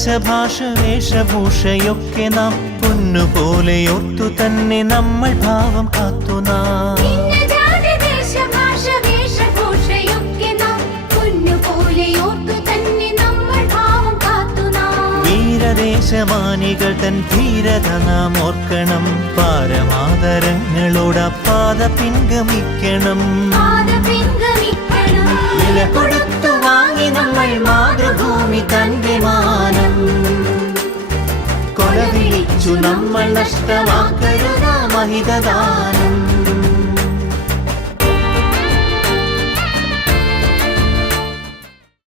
ദേശഭാഷ വേഷഭൂഷയൊക്കെ നാം പൊന്നുപോലെയോർത്തു തന്നെ നമ്മൾ ഭാവം കാത്തുനാം. വീരദേശമാനികൾ തൻ ധീരത നാം ഓർക്കണം. പാരമാദരങ്ങളോട് പാത പിൻഗമിക്കണം. വില കൊടുത്തു വാങ്ങി നമ്മൾ മാതൃഭൂമി തന്റെ മാനം. കൊലവിളിച്ചു നമ്മൾ നഷ്ടമാക്കരുതാ മഹിതദാനം.